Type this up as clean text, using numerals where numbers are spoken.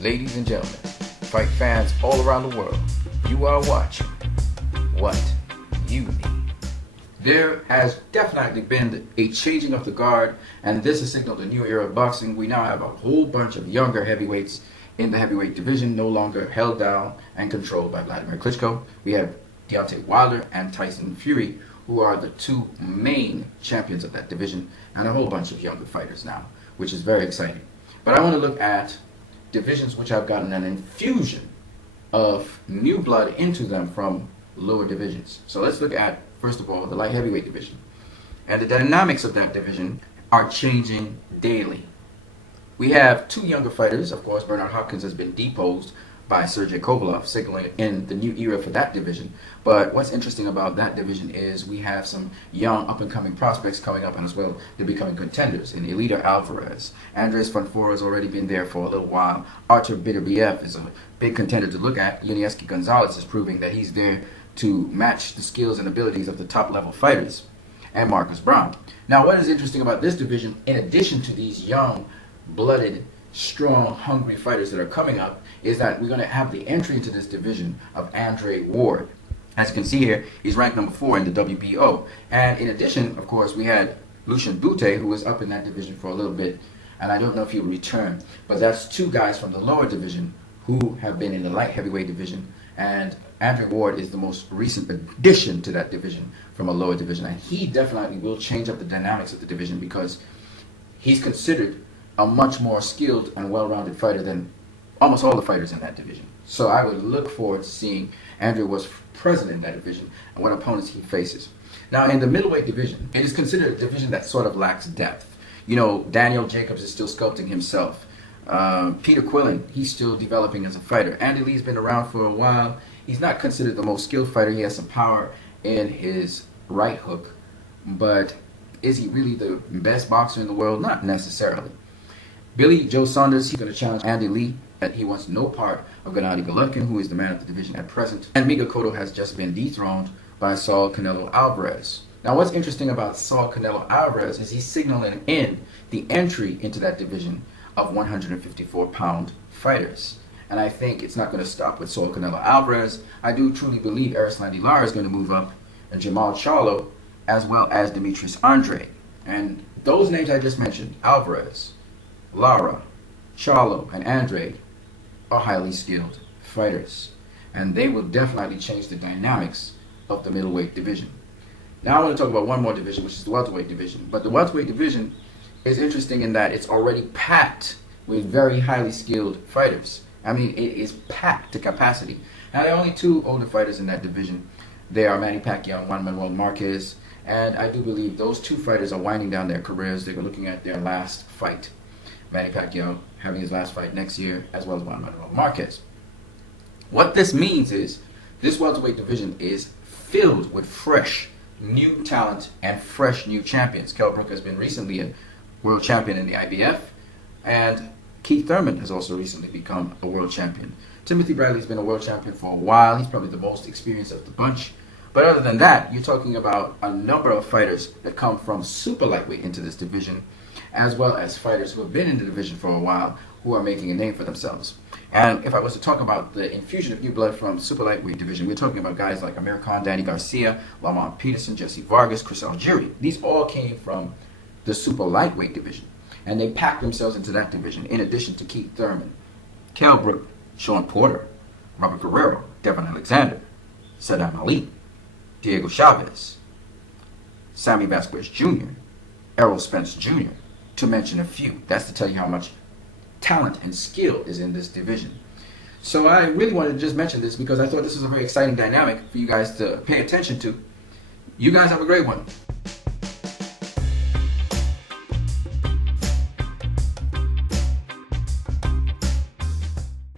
Ladies and gentlemen, fight fans all around the world, you are watching What You Need. There has definitely been a changing of the guard, and this has signaled a new era of boxing. We now have a whole bunch of younger heavyweights in the heavyweight division, no longer held down and controlled by Vladimir Klitschko. We have Deontay Wilder and Tyson Fury, who are the two main champions of that division, and a whole bunch of younger fighters now, which is very exciting. But I want to look at divisions which have gotten an infusion of new blood into them from lower divisions. So let's look at, first of all, the light heavyweight division. And the dynamics of that division are changing daily. We have two younger fighters. Of course, Bernard Hopkins has been deposed by Sergey Kovalev, signaling in the new era for that division. But what's interesting about that division is we have some young up-and-coming prospects coming up, and as well, they're becoming contenders in Elida Alvarez. Andres Fonfora has already been there for a little while. Artur Beterbiev is a big contender to look at. Yunieski Gonzalez is proving that he's there to match the skills and abilities of the top-level fighters. And Marcus Brown. Now, what is interesting about this division, in addition to these young, blooded, strong, hungry fighters that are coming up, is that we're going to have the entry into this division of Andre Ward. As you can see here, he's ranked number 4 in the WBO. And in addition, of course, we had Lucian Bute, who was up in that division for a little bit, and I don't know if he'll return. But that's two guys from the lower division who have been in the light heavyweight division, and Andre Ward is the most recent addition to that division from a lower division. And he definitely will change up the dynamics of the division, because he's considered a much more skilled and well-rounded fighter than almost all the fighters in that division. So I would look forward to seeing Andre Ward's present in that division and what opponents he faces. Now, in the middleweight division, it is considered a division that sort of lacks depth. You know, Daniel Jacobs is still sculpting himself. Peter Quillen, he's still developing as a fighter. Andy Lee's been around for a while. He's not considered the most skilled fighter. He has some power in his right hook. But is he really the best boxer in the world? Not necessarily. Billy Joe Saunders, he's going to challenge Andy Lee. He wants no part of Gennady Golovkin, who is the man of the division at present. And Miguel Cotto has just been dethroned by Saul Canelo Alvarez. Now, what's interesting about Saul Canelo Alvarez is he's signaling in the entry into that division of 154-pound fighters. And I think it's not going to stop with Saul Canelo Alvarez. I do truly believe Erislandy Lara is going to move up, and Jamal Charlo, as well as Demetrius Andre. And those names I just mentioned, Alvarez, Lara, Charlo, and Andre, are highly skilled fighters, and they will definitely change the dynamics of the middleweight division. Now I want to talk about one more division, which is the welterweight division. But the welterweight division is interesting in that it's already packed with very highly skilled fighters. I mean, it is packed to capacity. Now, there are only two older fighters in that division. They are Manny Pacquiao and Juan Manuel Marquez, and I do believe those two fighters are winding down their careers. They're looking at their last fight. Manny Pacquiao having his last fight next year, as well as Juan Manuel Marquez. What this means is this welterweight division is filled with fresh, new talent and fresh, new champions. Kell Brook has been recently a world champion in the IBF, and Keith Thurman has also recently become a world champion. Timothy Bradley's been a world champion for a while. He's probably the most experienced of the bunch. But other than that, you're talking about a number of fighters that come from super lightweight into this division, as well as fighters who have been in the division for a while who are making a name for themselves. And if I was to talk about the infusion of new blood from the super lightweight division, we're talking about guys like Amir Khan, Danny Garcia, Lamont Peterson, Jesse Vargas, Chris Algieri. These all came from the super lightweight division, and they packed themselves into that division, in addition to Keith Thurman, Kell Brook, Sean Porter, Robert Guerrero, Devon Alexander, Saddam Ali, Diego Chavez, Sammy Vasquez Jr., Errol Spence Jr., to mention a few. That's to tell you how much talent and skill is in this division. So I really wanted to just mention this because I thought this was a very exciting dynamic for you guys to pay attention to. You guys have a great one.